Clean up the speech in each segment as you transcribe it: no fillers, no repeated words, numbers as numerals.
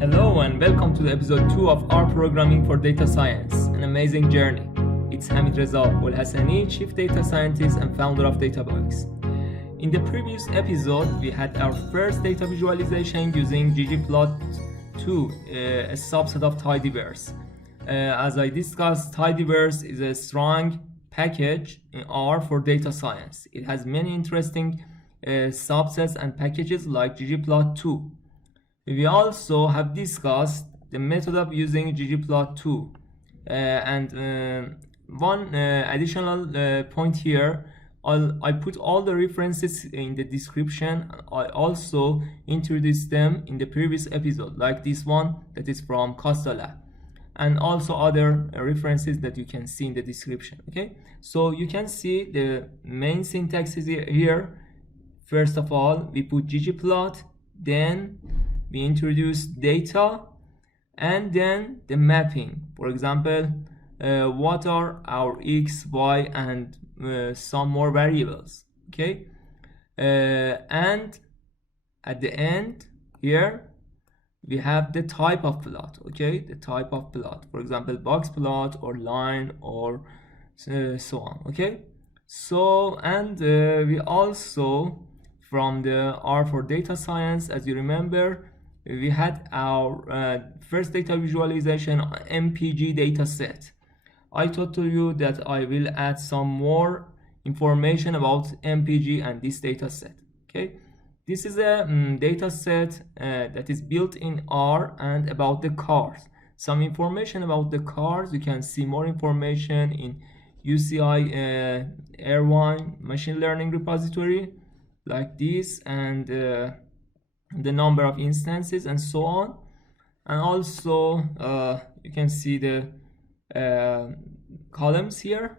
Hello and welcome to the episode 2 of our programming for data science, an amazing journey. It's Hamid Reza Ul Hassani, chief data scientist and founder of Datasets. In the previous episode, we had our first data visualization using GGPLOT2, a subset of Tidyverse. As I discussed, Tidyverse is a strong package in R for data science. It has many interesting subsets and packages like GGPLOT2. We also have discussed the method of using ggplot2 and one additional point here. I put all the references in the description. I also introduced them in the previous episode, like this one that is from Costa Lab, and also other references that you can see in the description. Okay, so you can see the main syntax is here. First of all, we put ggplot, then we introduce data, and then the mapping. For example, what are our x, y, and some more variables. Okay, and at the end here we have the type of plot. Okay, the type of plot, for example, box plot or line or so on. Okay, so and we also, from the R for data science, as you remember, we had our first data visualization on MPG dataset. I told you that I will add some more information about MPG and this dataset. Okay, this is a dataset that is built in R and about the cars. Some information about the cars. You can see more information in UCI Airline machine learning repository, like this, and the number of instances and so on. And also you can see the columns here.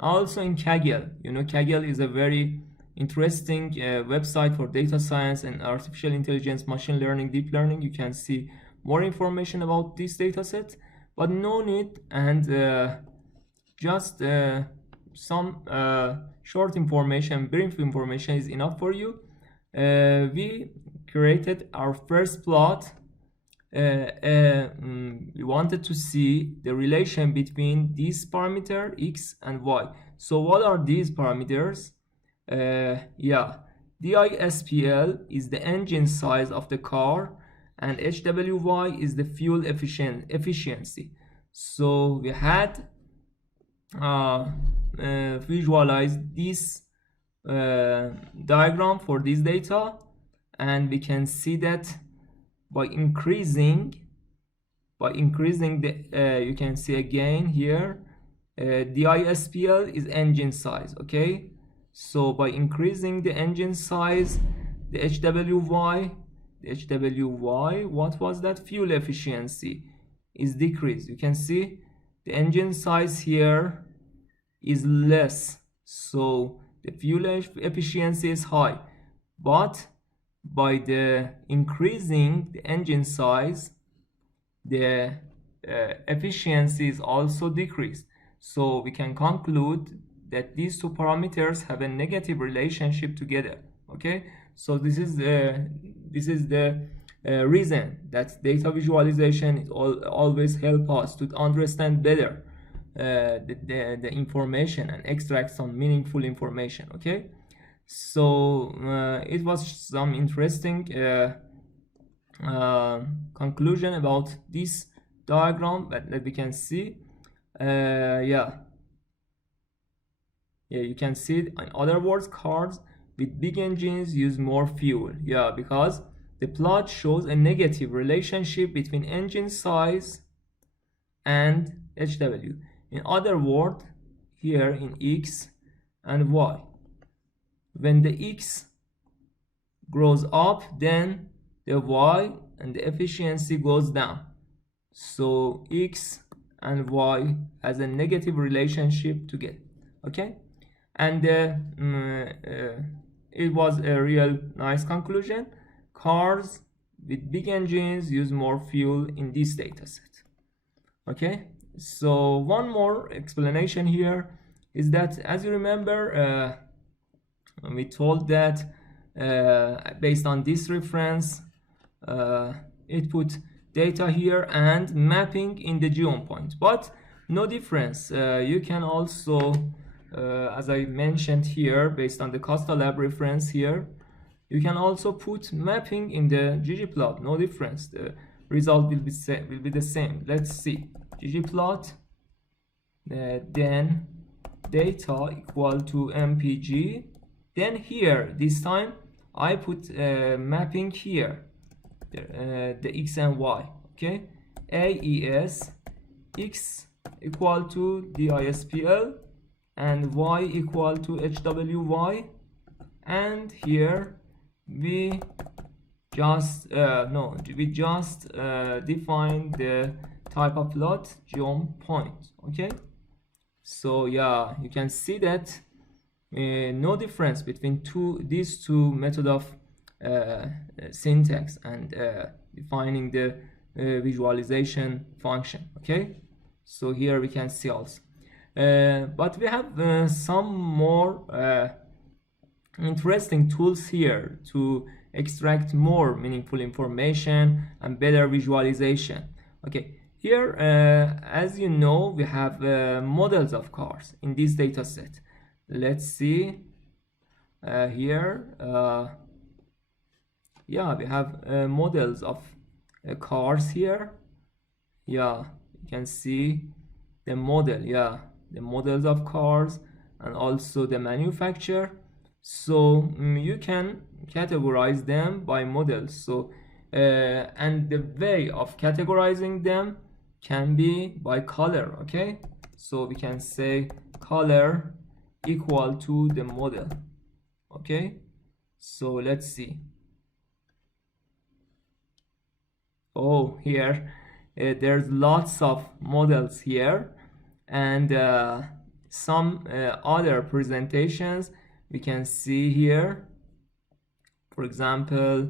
Also in Kaggle, you know, Kaggle is a very interesting website for data science and artificial intelligence, machine learning, deep learning. You can see more information about this data set, but no need, and just some short information, brief information is enough for you. We created our first plot. We wanted to see the relation between this parameter x and y. So what are these parameters? DISPL is the engine size of the car, and HWY is the fuel efficiency. So we had visualized this diagram for this data, and we can see that by increasing the you can see again here DISPL is engine size. Okay, so by increasing the engine size, the HWY, what was that, fuel efficiency, is decreased. You can see the engine size here is less, so the fuel efficiency is high, but by the increasing the engine size, the efficiency is also decreased. So we can conclude that these two parameters have a negative relationship together. Okay, so this is the reason that data visualization is always help us to understand better the information and extract some meaningful information. Okay, so it was some interesting conclusion about this diagram that we can see. You can see, in other words, cars with big engines use more fuel. Because the plot shows a negative relationship between engine size and HW. In other words, here in X and Y, when the X grows up, then the Y and the efficiency goes down. So X and Y has a negative relationship together. Okay, and it was a real nice conclusion. Cars with big engines use more fuel in this dataset. Okay, so one more explanation here is that, as you remember, we told that based on this reference, it put data here and mapping in the geom point, but no difference. You can also, as I mentioned here, based on the Costa Lab reference here, you can also put mapping in the ggplot. No difference. The result will be the same. Let's see. ggplot, then data equal to mpg. Then here, this time I put mapping here, the x and y. Okay, AES x equal to DISPL and y equal to HWY, and here we just define the type of plot geom point. Okay, so yeah, you can see that no difference between these two method of syntax and defining the visualization function. Okay, so here we can see also, but we have some more interesting tools here to extract more meaningful information and better visualization. Okay, here as you know, we have models of cars in this data set. Let's see here. Yeah, we have models of cars here. Yeah, you can see the model, yeah, the models of cars and also the manufacturer. So you can categorize them by models. So and the way of categorizing them can be by color. Okay, so we can say color equal to the model. Okay, so let's see. Oh, here there's lots of models here, and some other presentations we can see here. For example,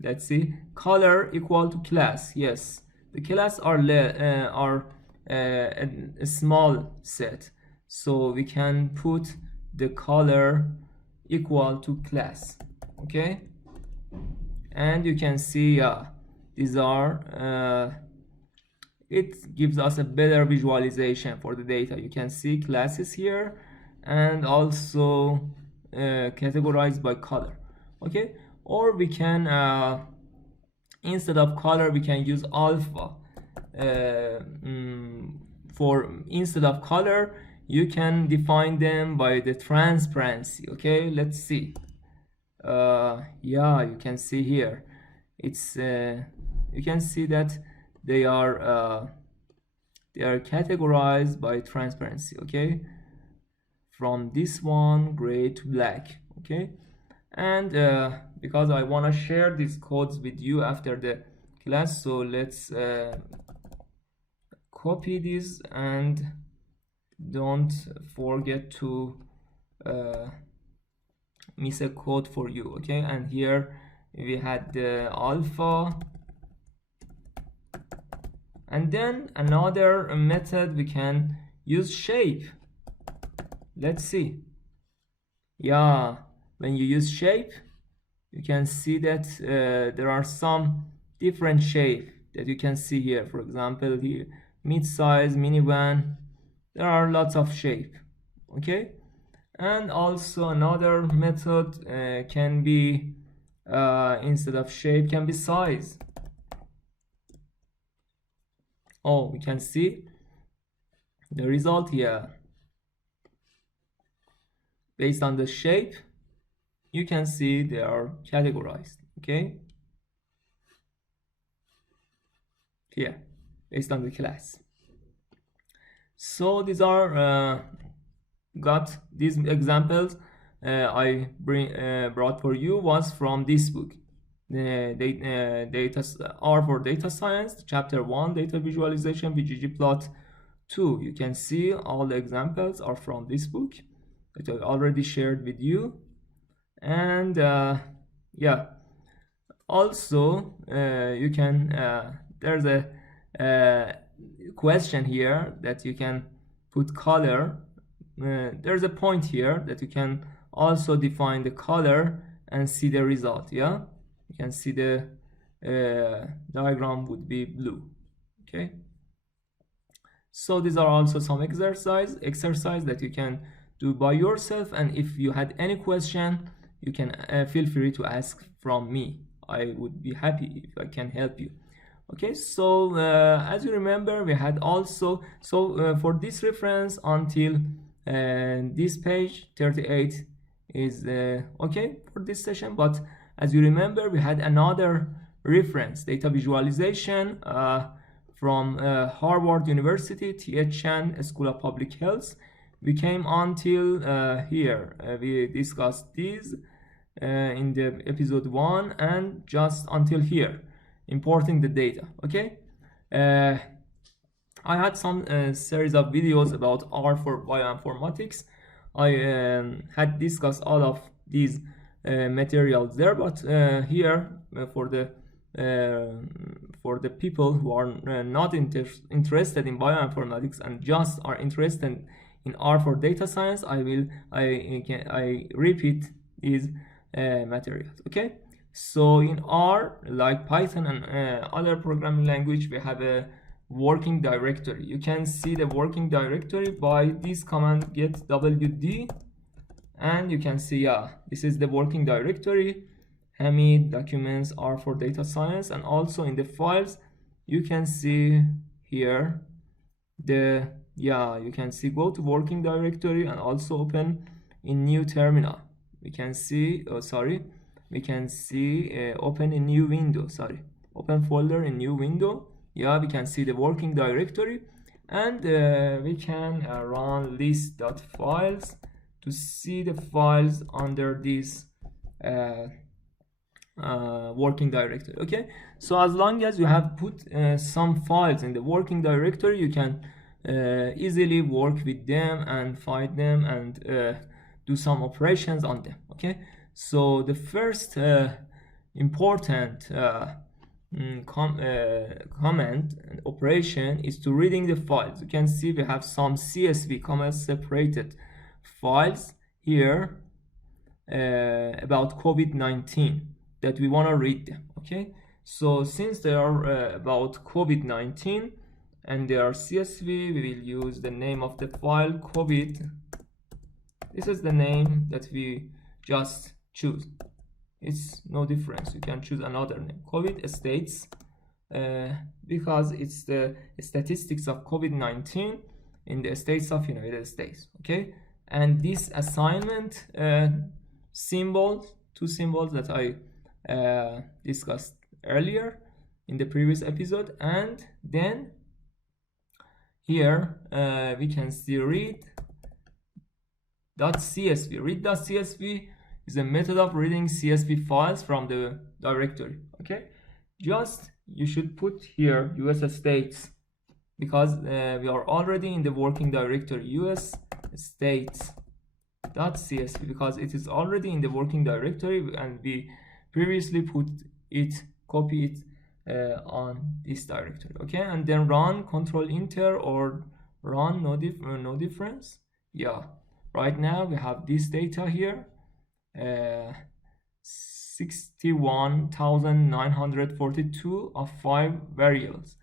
let's see, color equal to class. Yes, the class are a small set, so we can put the color equal to class. Okay, and you can see these are it gives us a better visualization for the data. You can see classes here and also categorized by color. Okay, or we can instead of color we can use alpha. For instead of color you can define them by the transparency. Okay, let's see. Yeah, you can see here it's you can see that they are categorized by transparency. Okay, from this one gray to black. Okay, and because I want to share these codes with you after the class, so let's copy this and don't forget to miss a code for you. Okay, and here we had the alpha, and then another method we can use shape. Let's see. Yeah, when you use shape you can see that there are some different shape that you can see here. For example, here mid-size, minivan, there are lots of shape. Okay, and also another method can be instead of shape can be size. Oh, we can see the result here. Based on the shape you can see they are categorized. Okay, here based on the class. So these are got these examples I brought for you was from this book, data R for data science, chapter 1, data visualization with ggplot2. You can see all the examples are from this book that I already shared with you. And yeah, also you can there's a question here that you can put color. There's a point here that you can also define the color and see the result. Yeah, you can see the diagram would be blue. Okay, so these are also some exercise that you can do by yourself, and if you had any question, you can feel free to ask from me. I would be happy if I can help you. Okay, so as you remember, we had also, for this reference until this page 38 is okay for this session, but as you remember, we had another reference, data visualization, from Harvard University, T.H. Chan School of Public Health. We came until here. We discussed these in the episode 1 and just until here, importing the data. Okay, I had some series of videos about R for bioinformatics. I had discussed all of these materials there, but here for the people who are not interested in bioinformatics and just are interested in R for data science, I repeat these materials. Okay, so in R, like Python and other programming language, we have a working directory. You can see the working directory by this command get wd, and you can see, yeah, this is the working directory. Hamid documents are for data science, and also in the files you can see here you can see go to working directory and also open in new terminal. We can see we can see open a new window, open folder in new window. Yeah, we can see the working directory, and we can run list.files to see the files under this working directory. Okay, so as long as you have put some files in the working directory, you can easily work with them and find them and do some operations on them. Okay, so the first important comment and operation is to reading the files. You can see we have some CSV, comma separated files here about COVID-19 that we want to read them. Okay, so since they are about COVID-19 and they are CSV, we will use the name of the file COVID. This is the name that we just choose. It's no difference. You can choose another name. COVID states because it's the statistics of COVID-19 in the states of United States. Okay, and this assignment symbols, two symbols that I discussed earlier in the previous episode, and then here we can see read.csv. Read.csv is a method of reading CSV files from the directory. Okay, just you should put here US states because we are already in the working directory US states.csv because it is already in the working directory and we previously copy it on this directory. Okay, and then run control enter or run no difference. Yeah, right now we have this data here, 61,942 of 5 variables.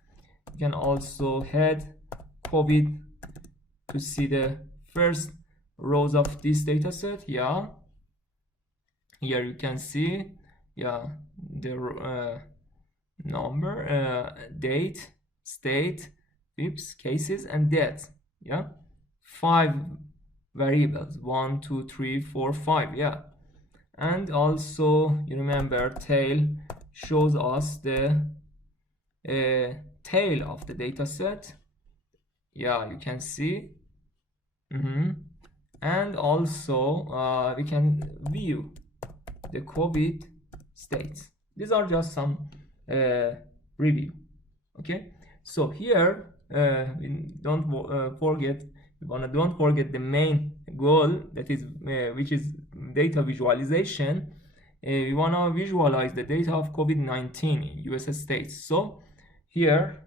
You can also head COVID to see the first rows of this data set. Yeah, here you can see, yeah, the number, date, state, VIPs, cases, and deaths. Yeah, 5 variables, 1 2 3 4 5. Yeah, and also you remember tail shows us the tail of the data set. Yeah, you can see. And also we can view the COVID states. These are just some review. Okay, so here don't forget the main goal, that is which is data visualization. We want to visualize the data of COVID-19 in US states. So here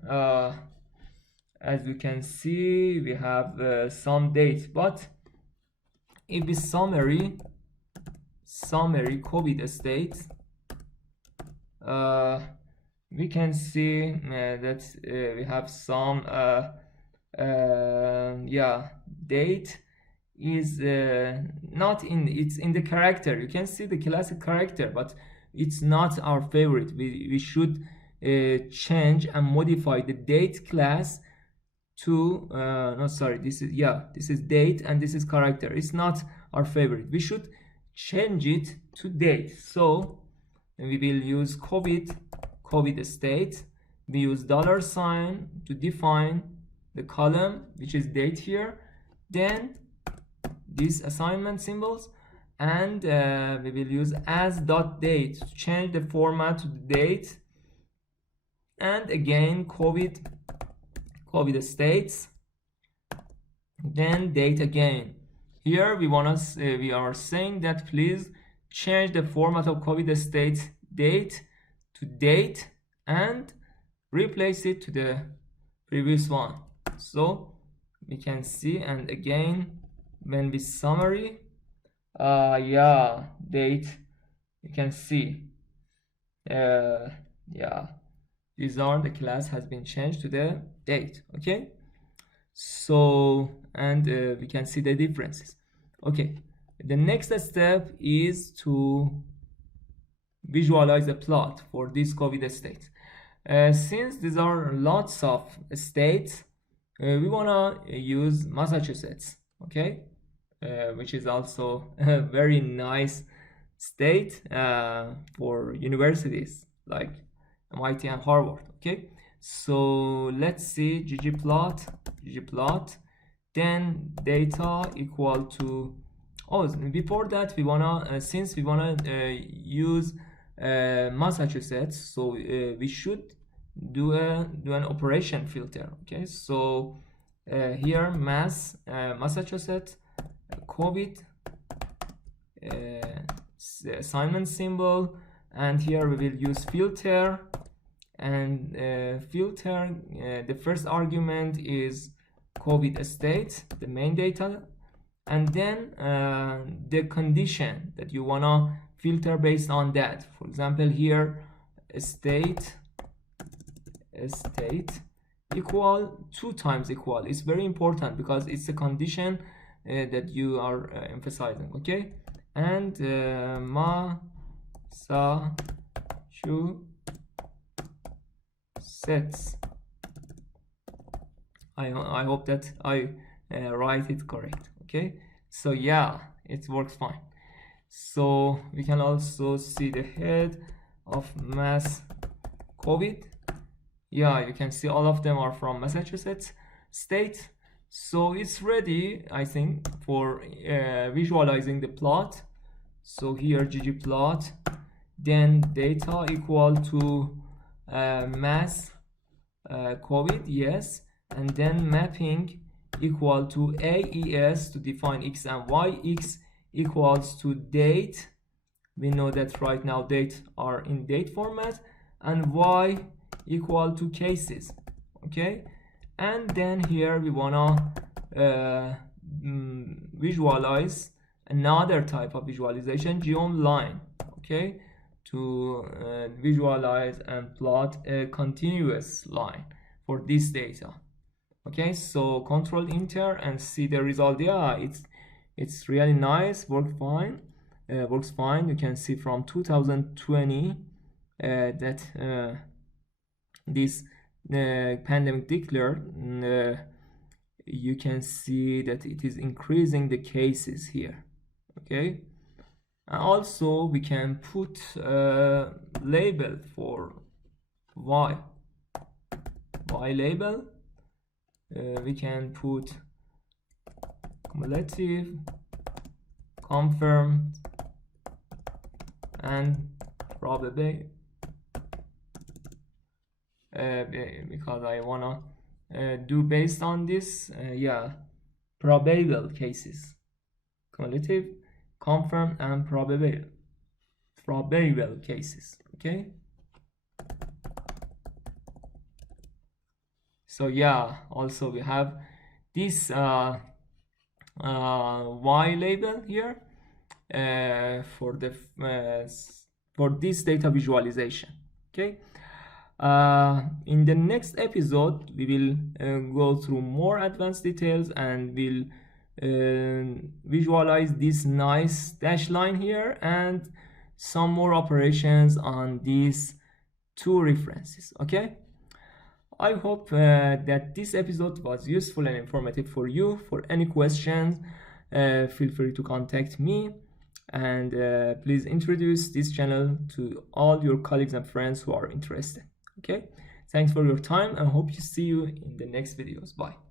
as you can see we have some dates, but if we summary summary COVID state, we can see that we have some date is not in, it's in the character. You can see the classic character, but it's not our favorite. We should change and modify the date class to this is date and this is character. It's not our favorite. We should change it to date. So we will use COVID state. We use $sign to define the column, which is date here, then these assignment symbols, and we will use as.date to change the format to the date, and again COVID states, then date again. Here we are saying that please change the format of COVID state date to date and replace it to the previous one. So we can see, and again when we summary date, you can see these are the class has been changed to the date. Okay, so and we can see the differences. Okay, the next step is to visualize the plot for this COVID state. Since these are lots of states, we wanna use Massachusetts, okay, which is also a very nice state for universities like MIT and Harvard. Okay, so let's see ggplot, then data equal to, before that we wanna since we wanna use Massachusetts, so we should do an operation filter. Okay, so here Massachusetts COVID assignment symbol, and here we will use filter, and filter the first argument is COVID state, the main data, and then the condition that you wanna filter based on that. For example, here state equal 2 times equal. It's very important because it's a condition that you are emphasizing. Okay, and Massachusetts. I hope that I write it correct. Okay, so yeah, it works fine. So we can also see the head of mass COVID. Yeah, you can see all of them are from Massachusetts state. So it's ready, I think, for visualizing the plot. So here ggplot, then data equal to mass COVID, yes, and then mapping equal to AES to define X and Y. X equals to date. We know that right now date are in date format, and Y equal to cases. Okay, and then here we wanna visualize another type of visualization, geom line. Okay, to visualize and plot a continuous line for this data. Okay, so control enter and see the result. Yeah, it's really nice, works fine. You can see from 2020 that this pandemic declared. You can see that it is increasing the cases here. Okay, and also we can put a label for Y label. We can put cumulative, confirmed, and probable, because I wanna do based on this probable cases, cumulative, confirmed, and probable cases. Okay, so yeah, also we have this Y label here, for this data visualization. Okay. In the next episode, we will go through more advanced details and we'll visualize this nice dash line here and some more operations on these two references. Okay. I hope that this episode was useful and informative for you. For any questions, feel free to contact me, and please introduce this channel to all your colleagues and friends who are interested. Okay, thanks for your time and hope to see you in the next videos. Bye.